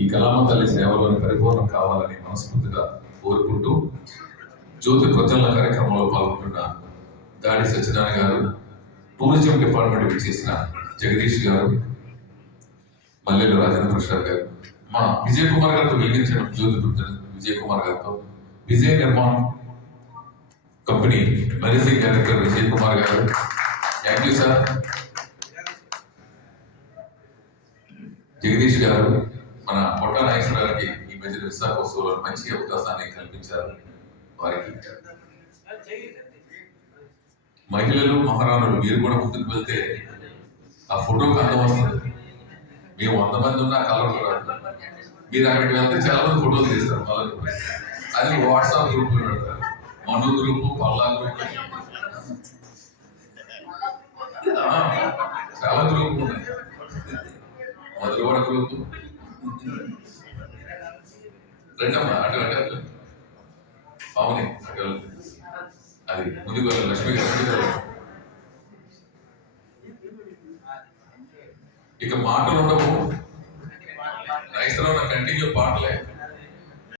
ఈ కళామ తల్లి సేవలను పరిపూర్ణం కావాలని మనస్ఫూర్తిగా కోరుకుంటూ జ్యోతి ప్రజల కార్యక్రమంలో పాల్గొంటున్న దాడి సత్యనారాయణ గారు, టూరిజం డిపార్ట్మెంట్ చేసిన జగదీష్ గారు, మల్లెలు రాజేంద్ర ప్రసాద్ గారు, మా విజయ్ కుమార్ గారితో వెలిగించిన జ్యోతి విజయ్ కుమార్ గారితో, Vijay Nirman company managing director Vijay Kumar గారు, థ్యాంక్ యూ సార్. జగదీష్ గారు, మన పొట్ట నాగేశ్వర గారికి ఈ మధ్య విశాఖోత్సవంలో మంచి అవకాశాన్ని కల్పించారు. వారికి మహిళలు మహారాణులు మీరు కూడా ముందుకు వెళ్తే ఆ ఫోటోకి అందం వస్తుంది. మేము 100 మంది ఉన్నా కలర్ రాదు. మీరు అక్కడికి వెళ్తే చాలా మంది ఫోటోలు తీస్తారు. మళ్ళీ అది వాట్సాప్ గ్రూప్ లో పెడతారు. మను గ్రూప్, పల్లా గ్రూప్, చాలా గ్రూప్ ఉన్నాయి. మధురవాడ గ్రూప్. రెండమ్మా అటు అటు పావుని అటు అది ముందుకు లక్ష్మి గారు. ఇక మాటలు ఉండవు, నైస్లో కంటిన్యూ పాటలే.